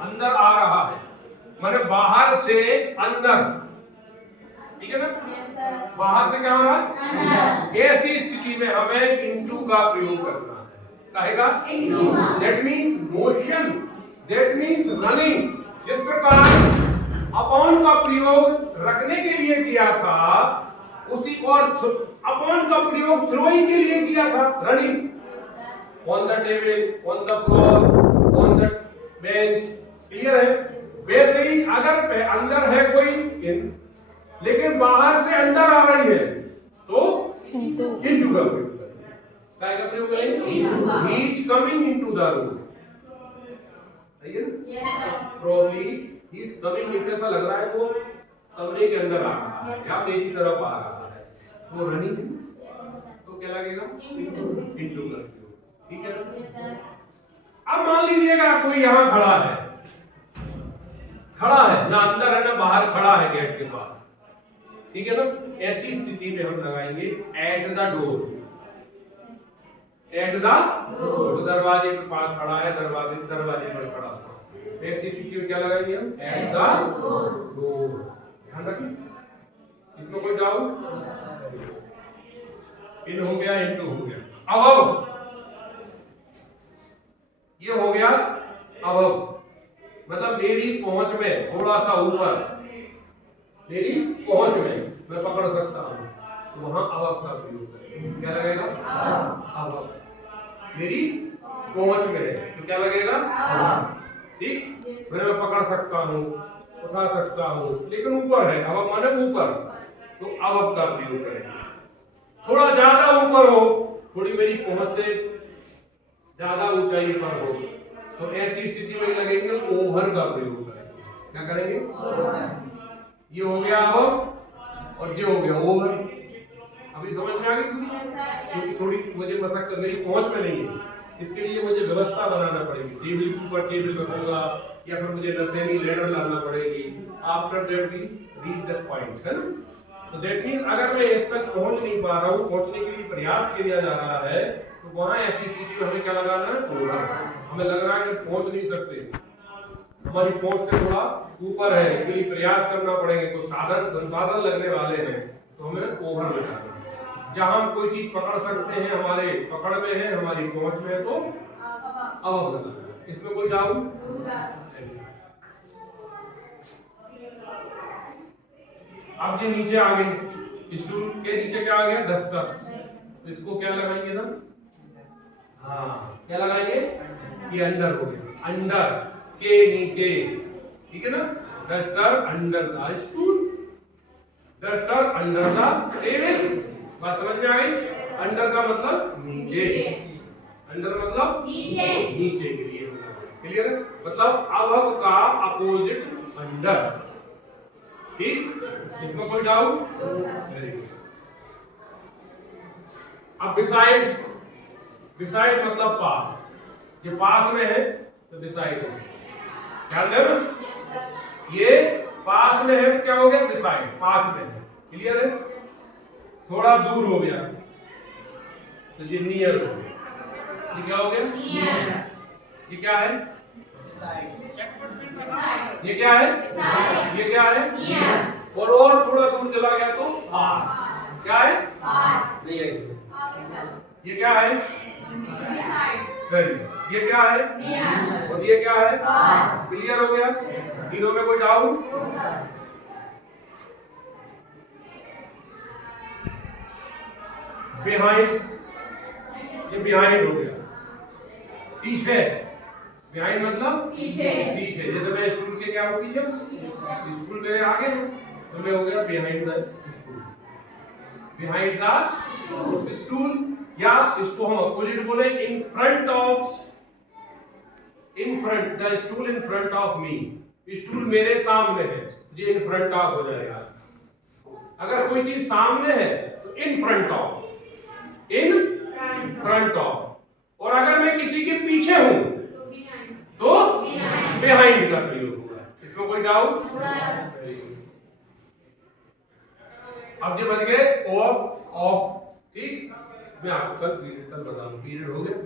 अंदर आ रहा है, माने बाहर से अंदर, ठीक है ना? बाहर से क्या हो रहा है? ऐसी स्थिति में हमें इनटू का प्रयोग करना है। कहेगा that means motion, that means running. जिस प्रकार अपॉन का प्रयोग रखने के लिए किया था, उसी और अपॉन का प्रयोग थ्रोइंग के लिए किया था, running on the table, on the floor, on the bench. Clear है? वैसे ही अगर अंदर है कोई इन, लेकिन बाहर से अंदर आ रही है तो इनटू का प्रयोग करें। क्या का प्रयोग करें? He is coming into the room. सही है ना? Probably he is coming, it ऐसा लग रहा है वो कमरे के अंदर आ रहा है या मेरी तरफ आ रहा है, वो रनिंग है, तो क्या लगेगा? इनटू का प्रयोग। ठीक है ना? अब मान लीजिएगा कोई यहां खड़ा है, ना अंदर है ना बाहर, खड़ा है गेट के पास, ठीक है ना? ऐसी स्थिति में हम लगाएंगे at the door. At the door, दरवाजे के पास खड़ा है, दरवाजे पर खड़ा है, ऐसी स्थिति में क्या लगाएंगे हम? At the door. ध्यान रखिए, इसमें कोई डाउट? इन हो गया, इनटू हो गया। अब ये हो गया अब, मतलब मेरी पहुंच में थोड़ा सा ऊपर, मेरी पहुंच में मैं पकड़ सकता हूं, तो वहां अब का प्रयोग करें। क्या लगेगा? अब मेरी पहुंच में है तो क्या लगेगा? ठीक, मैं पकड़ सकता हूं, उठा सकता हूं, लेकिन ऊपर है, अब माने ऊपर, तो अब का प्रयोग करेंगे। थोड़ा ज्यादा ऊपर हो, थोड़ी मेरी पहुंच से ज्यादा ऊंचाई पर हो, तो ऐसी स्थिति में लगेंगे ओवर का प्रयोग करेंगे। क्या करेंगे? ये हो गया अब, और ये हो गया ओवर। अभी समझ में आ गई पूरी? क्योंकि थोड़ी मुझे मशक्कत, मेरी पहुंच में नहीं है, इसके लिए मुझे व्यवस्था बनाना पड़ेगी। टेबल के ऊपर टेबल रखूंगा, या फिर मुझे नसेनी लेडर लाना पड़ेगी। After that we reach that point, है ना? तो दैट मीन अगर मैं इस तक पहुंच नहीं पा रहा हूं, पहुंचने के लिए प्रयास किया जा रहा है, तो वहां ऐसी स्थिति में हमें क्या लगाना है? हमें लग रहा है कि पहुंच नहीं सकते, हमारी पहुंच से थोड़ा ऊपर है, इसके लिए प्रयास करना पड़ेगा, तो संसाधन लगने वाले हैं, तो हमें ओवर लगाना है। जहां हम कोई चीज पकड़ सकते हैं, हमारे पकड़ में है, हमारी पहुंच में है, तो अब लगाना है। इसमें कोई डाउट? अब ये नीचे आ गई, स्टूल के नीचे क्या आ गया? दफ्तर। इसको क्या लगाएंगे ना? हाँ, क्या लगाएंगे? ये अंडर हो गया, अंडर के नीचे, ठीक है ना? Duster under the stool, duster under the table. बात समझ में आ गई? अंडर का मतलब नीचे, अंडर मतलब नीचे के लिए। क्लियर है? मतलब अब का अपोजिट अंडर। ठीक, इसमें कोई डाउट? Very good. अब बिसाइड, बिसाइड मतलब पास, ये पास में है तो बिसाइड है। ध्यान देना, ये पास में है तो क्या हो गया? बिसाइड, पास में है। क्लियर है? थोड़ा दूर हो गया तो ये नियर हो गया। ये क्या हो गया? ये क्या है? ये क्या है? ये क्या है? और थोड़ा दूर चला गया तो फार। क्या है? नहीं है। ये क्या है? ये क्या है? और ये क्या है? क्लियर हो गया? तीनों में कोई डाउट? बिहाइंड, ये बिहाइंड हो गया, पीछे। बिहाइंड मतलब पीछे, पीछे। जैसे मैं स्कूल के क्या हूँ? पीछे। स्कूल मेरे आगे है, तो मैं हो गया behind the school, behind the stool. या इसको हम अपोजिट बोले, in front of, in front, the stool in front of me. Stool मेरे सामने है, ये इन फ्रंट ऑफ हो जाएगा। अगर कोई चीज सामने है तो in front of, in front of. और अगर मैं किसी के पीछे हूं तो बिहाइंड का प्रयोग होगा। इसमें कोई डाउट? अब ये बच गए ऑफ, ऑफ। ठीक, मैं आपको कल बताऊं, पीरियड हो गया।